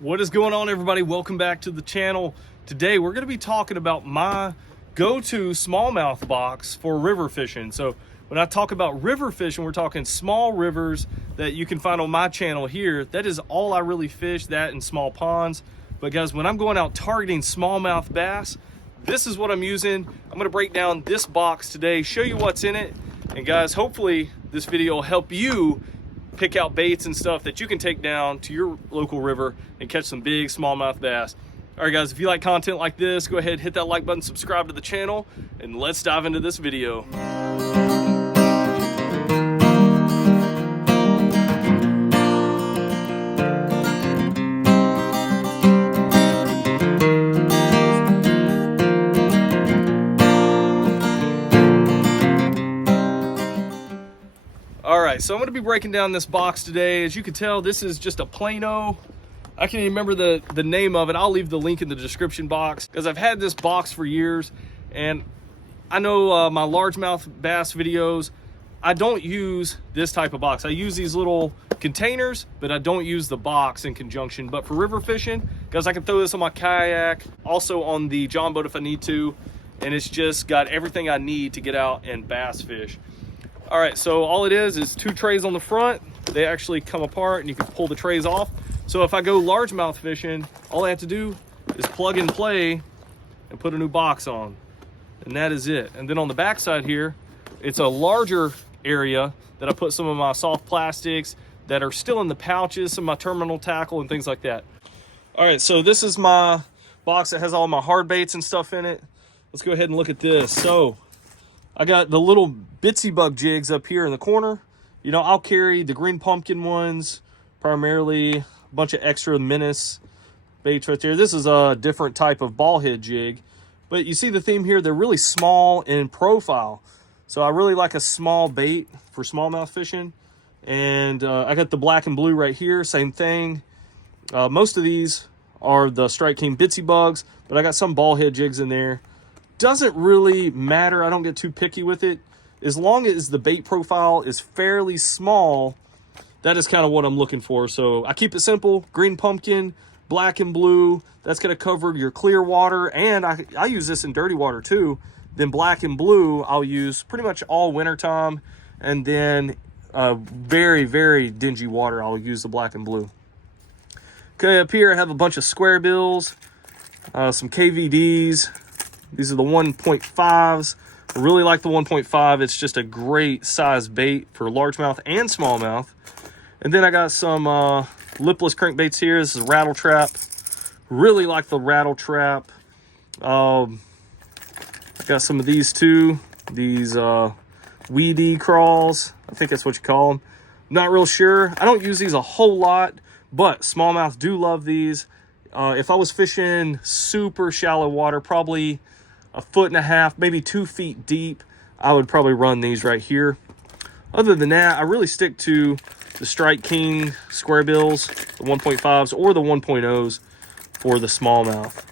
What is going on, everybody? Welcome back to the channel. Today we're going to be talking about my go-to smallmouth box for river fishing. So when I talk about river fishing, we're talking small rivers that you can find on my channel here. That is all I really fish, that and small ponds. But guys, when I'm going out targeting smallmouth bass, this is what I'm using. I'm going to break down this box today, show you what's in it. And guys, hopefully this video will help you pick out baits and stuff that you can take down to your local river and catch some big smallmouth bass. All right, guys, if you like content like this, go ahead, hit that like button, subscribe to the channel, and let's dive into this video. All right, so I'm gonna be breaking down this box today. As you can tell, this is just a Plano. I can't even remember the name of it. I'll leave the link in the description box because I've had this box for years. And I know my largemouth bass videos, I don't use this type of box. I use these little containers, but I don't use the box in conjunction. But for river fishing, guys, I can throw this on my kayak, also on the John boat if I need to. And it's just got everything I need to get out and bass fish. All right, so all it is two trays on the front. They actually come apart and you can pull the trays off. So if I go largemouth fishing, all I have to do is plug and play and put a new box on. And that is it. And then on the back side here, it's a larger area that I put some of my soft plastics that are still in the pouches, some of my terminal tackle and things like that. All right, so this is my box that has all my hard baits and stuff in it. Let's go ahead and look at this. So I got the little bitsy bug jigs up here in the corner. You know, I'll carry the green pumpkin ones, primarily a bunch of extra menace baits right there. This is a different type of ball head jig, but you see the theme here, they're really small in profile. So I really like a small bait for smallmouth fishing. And I got the black and blue right here, same thing. Most of these are the Strike King bitsy bugs, but I got some ball head jigs in there. Doesn't really matter. I don't get too picky with it. As long as the bait profile is fairly small, that is kind of what I'm looking for. So I keep it simple. Green pumpkin, black and blue. That's going to cover your clear water. And I use this in dirty water too. Then black and blue I'll use pretty much all winter time. And then very, very dingy water, I'll use the black and blue. Okay, up here I have a bunch of square bills, some KVDs. These are the 1.5s. I really like the 1.5. It's just a great size bait for largemouth and smallmouth. And then I got some lipless crankbaits here. This is a rattle trap. Really like the rattle trap. I got some of these too. These weedy crawls. I think that's what you call them. Not real sure. I don't use these a whole lot, but smallmouth do love these. If I was fishing super shallow water, probably 1.5 feet, maybe 2 feet deep, I would probably run these right here. Other than that, I really stick to the Strike King square bills, the 1.5s or the 1.0s for the smallmouth.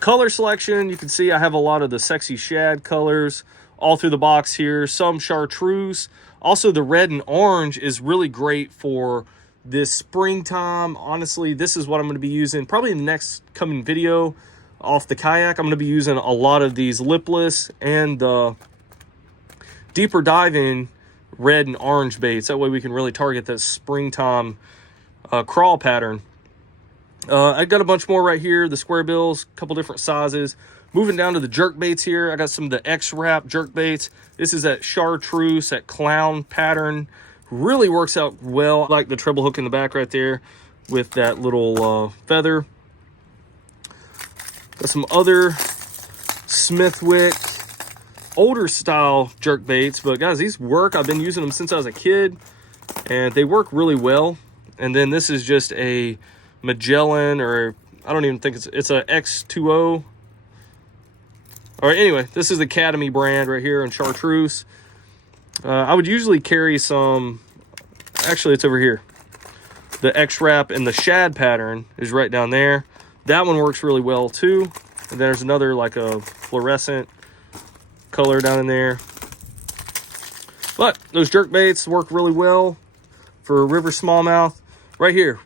Color selection, you can see I have a lot of the sexy shad colors all through the box here, some chartreuse. Also, the red and orange is really great for this springtime. Honestly, this is what I'm going to be using probably in the next coming video off the kayak. I'm going to be using a lot of these lipless and the deeper diving red and orange baits. That way we can really target that springtime crawl pattern. I got a bunch more right here, the square bills, a couple different sizes. Moving down to the jerk baits here, I got some of the X-Wrap jerk baits. This is that chartreuse, that clown pattern. Really works out well. I like the treble hook in the back right there with that little feather. Got some other Smithwick older style jerk baits, but guys, these work. I've been using them since I was a kid and they work really well. And then this is just a Magellan, or I don't even think it's a X2O. All right, anyway, this is the Academy brand right here in chartreuse. I would usually carry some, actually it's over here. The X-Wrap and the shad pattern is right down there. That one works really well too. And there's another like a fluorescent color down in there. But those jerk baits work really well for river smallmouth. Right here,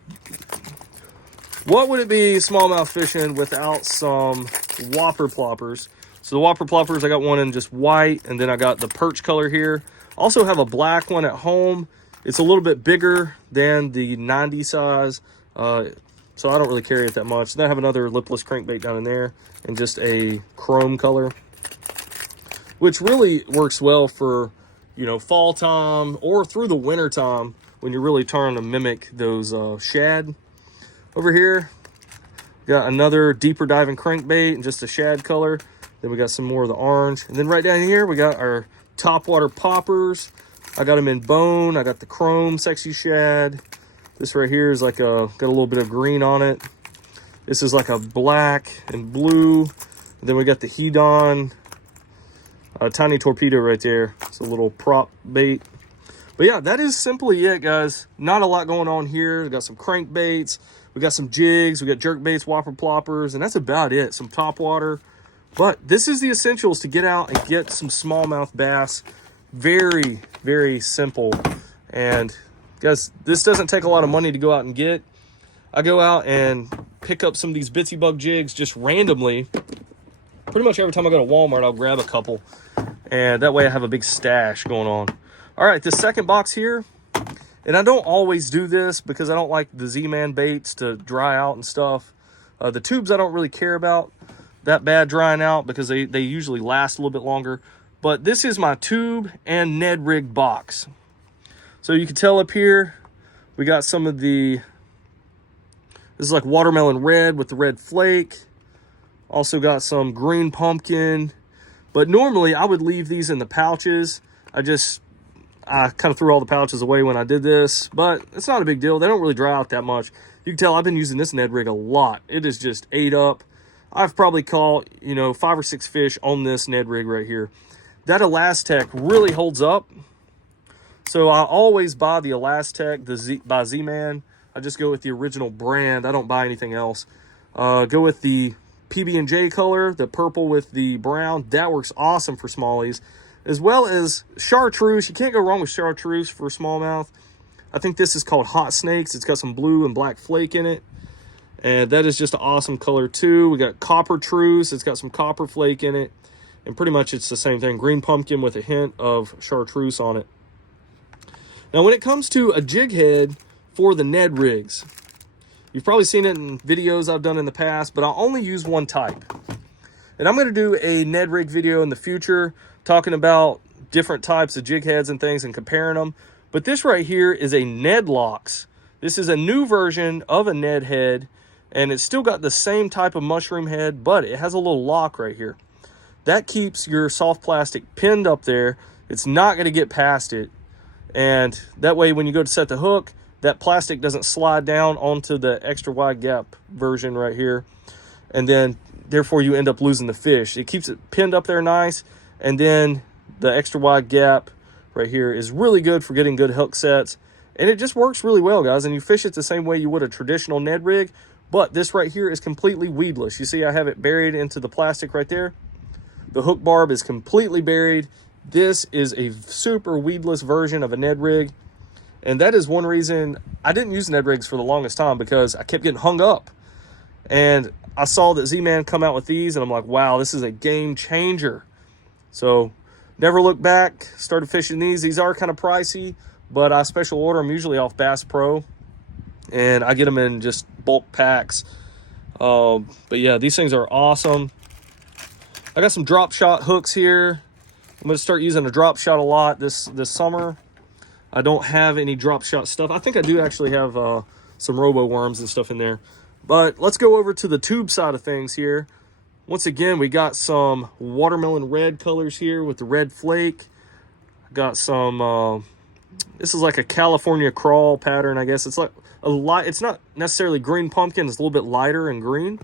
What would it be smallmouth fishing without some whopper ploppers? So the whopper ploppers, I got one in just white, and then I got the perch color here. Also have a black one at home. It's a little bit bigger than the 90 size, so I don't really carry it that much. Then I have another lipless crankbait down in there, and just a chrome color, which really works well for, you know, fall time or through the winter time when you're really trying to mimic those shad. Over here, got another deeper diving crankbait and just a shad color. Then we got some more of the orange. And then right down here, we got our topwater poppers. I got them in bone. I got the chrome sexy shad. This right here is like got a little bit of green on it. This is like a black and blue. And then we got the Hedon tiny torpedo right there. It's a little prop bait. But yeah, that is simply it, guys. Not a lot going on here. We got some crankbaits. We got some jigs, we got jerk baits, whopper ploppers, and that's about it. Some top water. But this is the essentials to get out and get some smallmouth bass. Very, very simple. And guys, this doesn't take a lot of money to go out and get. I go out and pick up some of these Bitsy Bug jigs just randomly. Pretty much every time I go to Walmart, I'll grab a couple. And that way I have a big stash going on. All right, this second box here. And I don't always do this because I don't like the Z-Man baits to dry out and stuff. The tubes I don't really care about that bad drying out because they usually last a little bit longer. But this is my tube and Ned rig box. So you can tell up here, we got some of the, this is like watermelon red with the red flake. Also got some green pumpkin. But normally I would leave these in the pouches. I kind of threw all the pouches away when I did this, but it's not a big deal. They don't really dry out that much. You can tell I've been using this Ned rig a lot. It is just ate up. I've probably caught, you know, 5 or 6 fish on this Ned rig right here. That Elastec really holds up. So I always buy the Elastec by Z-Man. I just go with the original brand. I don't buy anything else. Go with the PB&J color, the purple with the brown. That works awesome for smallies. As well as chartreuse. You can't go wrong with chartreuse for smallmouth. I think this is called Hot Snakes. It's got some blue and black flake in it. And that is just an awesome color too. We got Copper Truce. It's got some copper flake in it. And pretty much it's the same thing. Green pumpkin with a hint of chartreuse on it. Now when it comes to a jig head for the Ned rigs, you've probably seen it in videos I've done in the past, but I'll only use one type. And I'm going to do a Ned rig video in the future talking about different types of jig heads and things and comparing them. But this right here is a Ned Locks. This is a new version of a Ned head, and it's still got the same type of mushroom head, but it has a little lock right here. That keeps your soft plastic pinned up there. It's not going to get past it. And that way when you go to set the hook, that plastic doesn't slide down onto the extra wide gap version right here. And then therefore you end up losing the fish. It keeps it pinned up there nice. And then the extra wide gap right here is really good for getting good hook sets. And it just works really well, guys. And you fish it the same way you would a traditional Ned rig. But this right here is completely weedless. You see I have it buried into the plastic right there. The hook barb is completely buried. This is a super weedless version of a Ned rig. And that is one reason I didn't use Ned rigs for the longest time, because I kept getting hung up. And I saw that Z-Man come out with these, and I'm like, wow, this is a game changer. So never looked back, started fishing these. These are kind of pricey, but I special order them usually off Bass Pro, and I get them in just bulk packs. But yeah, these things are awesome. I got some drop shot hooks here. I'm going to start using a drop shot a lot this summer. I don't have any drop shot stuff. I think I do actually have some robo worms and stuff in there. But let's go over to the tube side of things here. Once again, we got some watermelon red colors here with the red flake. Got some, this is like a California crawl pattern, I guess. It's like a light, it's not necessarily green pumpkin, it's a little bit lighter and green.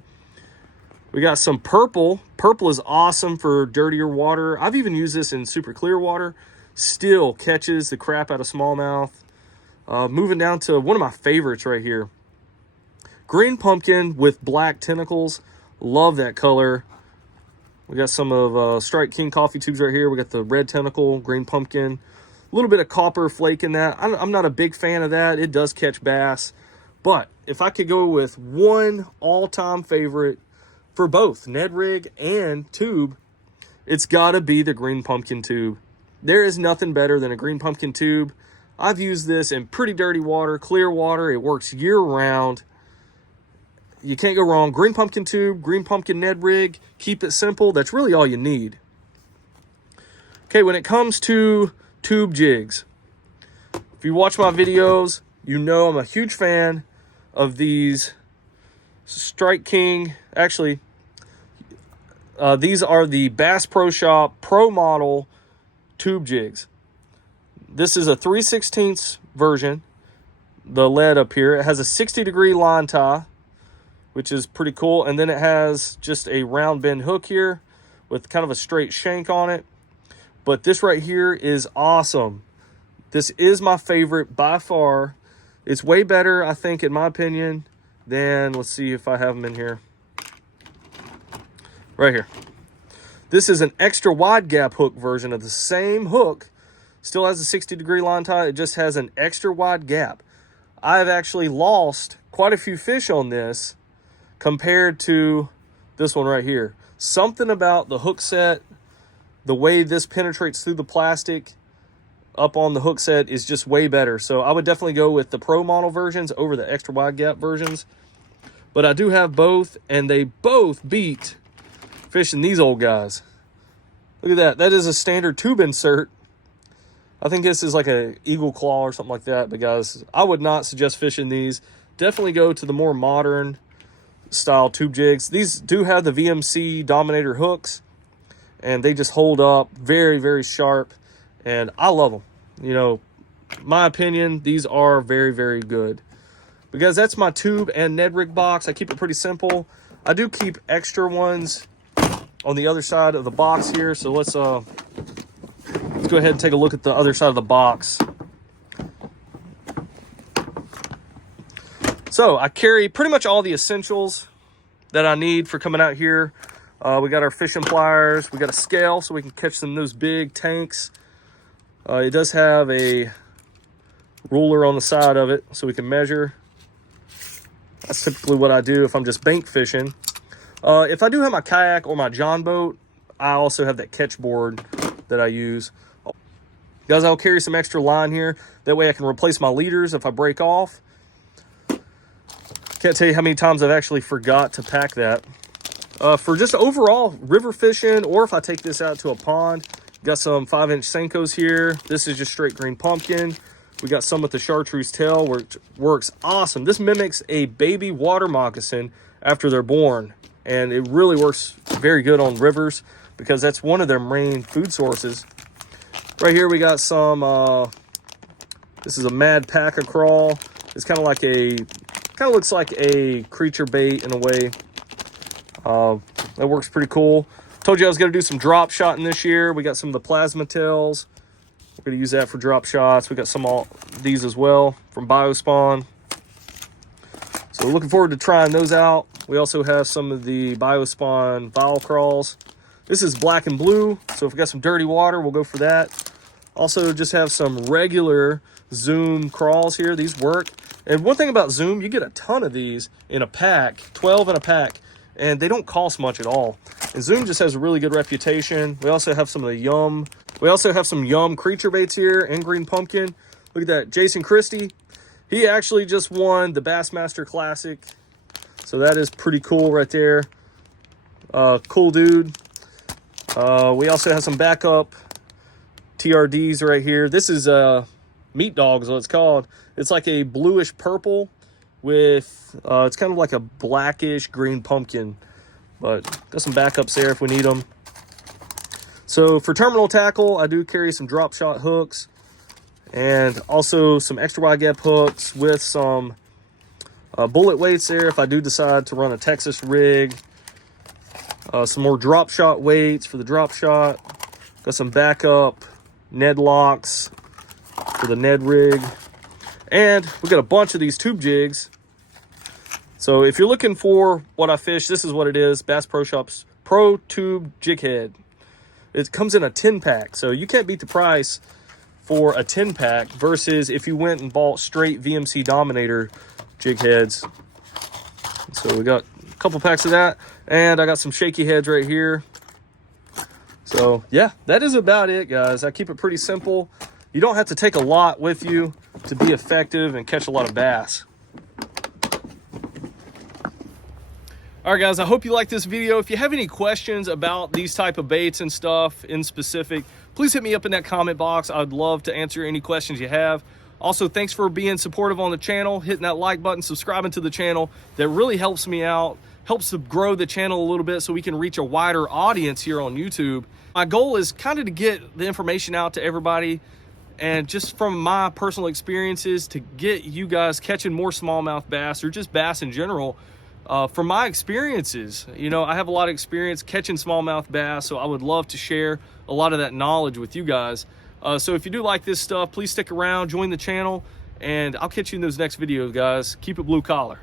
We got some purple. Purple is awesome for dirtier water. I've even used this in super clear water. Still catches the crap out of smallmouth. Moving down to one of my favorites right here. Green pumpkin with black tentacles. Love that color. We got some of Strike King coffee tubes right here. We got the red tentacle, green pumpkin. A little bit of copper flake in that. I'm not a big fan of that. It does catch bass. But if I could go with one all-time favorite for both Ned rig and tube, it's got to be the green pumpkin tube. There is nothing better than a green pumpkin tube. I've used this in pretty dirty water, clear water. It works year-round. You can't go wrong. Green pumpkin tube, green pumpkin Ned rig. Keep it simple. That's really all you need. Okay, when it comes to tube jigs, if you watch my videos, you know I'm a huge fan of these Strike King. Actually, these are the Bass Pro Shop Pro Model tube jigs. This is a 3/16 version. The lead up here, it has a 60-degree line tie, which is pretty cool. And then it has just a round bend hook here with kind of a straight shank on it. But this right here is awesome. This is my favorite by far. It's way better, I think, in my opinion, than, let's see if I have them in here. Right here. This is an extra wide gap hook version of the same hook. Still has a 60-degree line tie. It just has an extra wide gap. I've actually lost quite a few fish on this compared to this one right here. Something about the hook set, the way this penetrates through the plastic up on the hook set is just way better. So I would definitely go with the Pro Model versions over the extra wide gap versions. But I do have both, and they both beat fishing these old guys. Look at that. That is a standard tube insert. I think this is like a eagle claw or something like that. But guys, I would not suggest fishing these. Definitely go to the more modern style tube jigs. These do have the VMC Dominator hooks, and they just hold up very, very sharp. And I love them. You know, my opinion, these are very, very good. Because that's my tube and Ned rig box. I keep it pretty simple. I do keep extra ones on the other side of the box here. So let's go ahead and take a look at the other side of the box. So I carry pretty much all the essentials that I need for coming out here. We got our fishing pliers. We got a scale so we can catch some of those big tanks. It does have a ruler on the side of it so we can measure. That's typically what I do if I'm just bank fishing. If I do have my kayak or my John boat, I also have that catch board that I use. Guys, I'll carry some extra line here. That way I can replace my leaders if I break off. Can't tell you how many times I've actually forgot to pack that. For just overall river fishing, or if I take this out to a pond, got some 5-inch Senkos here. This is just straight green pumpkin. We got some with the chartreuse tail, which works awesome. This mimics a baby water moccasin after they're born. And it really works very good on rivers because that's one of their main food sources. Right here we got some, this is a Mad Packer Crawl. It's kind of looks like a creature bait in a way. That works pretty cool. Told you I was going to do some drop shotting this year. We got some of the plasma tails. We're going to use that for drop shots. We got some all these as well from Biospawn. So looking forward to trying those out. We also have some of the Biospawn Vile Crawls. This is black and blue, so if we got some dirty water, we'll go for that. Also just have some regular Zoom crawls here. These work. And one thing about Zoom, you get a ton of these in a pack, 12 in a pack, and they don't cost much at all. And Zoom just has a really good reputation. We also have some of the Yum. We also have some Yum creature baits here and green pumpkin. Look at that, Jason Christie. He actually just won the Bassmaster Classic. So that is pretty cool right there. Cool dude. We also have some backup TRDs right here. This is Meat Dog is what it's called. It's like a bluish purple with, it's kind of like a blackish green pumpkin. But got some backups there if we need them. So for terminal tackle, I do carry some drop shot hooks and also some extra wide gap hooks with some bullet weights there if I do decide to run a Texas rig. Some more drop shot weights for the drop shot. Got some backup Ned locks for the Ned rig. And we got a bunch of these tube jigs. So if you're looking for what I fish, this is what it is. Bass Pro Shop's Pro Tube Jig Head. It comes in a 10-pack, so you can't beat the price for a 10-pack versus if you went and bought straight VMC Dominator jig heads. So we got a couple packs of that, and I got some shaky heads right here. So yeah, that is about it, guys. I keep it pretty simple. You don't have to take a lot with you to be effective and catch a lot of bass. All right, guys, I hope you like this video. If you have any questions about these type of baits and stuff in specific, please hit me up in that comment box. I'd love to answer any questions you have. Also, thanks for being supportive on the channel, hitting that like button, subscribing to the channel. That really helps me out, helps to grow the channel a little bit so we can reach a wider audience here on YouTube. My goal is kind of to get the information out to everybody, and just from my personal experiences, to get you guys catching more smallmouth bass or just bass in general. From my experiences, you know, I have a lot of experience catching smallmouth bass, so I would love to share a lot of that knowledge with you guys. So if you do like this stuff, please stick around, join the channel, and I'll catch you in those next videos, guys. Keep it blue collar.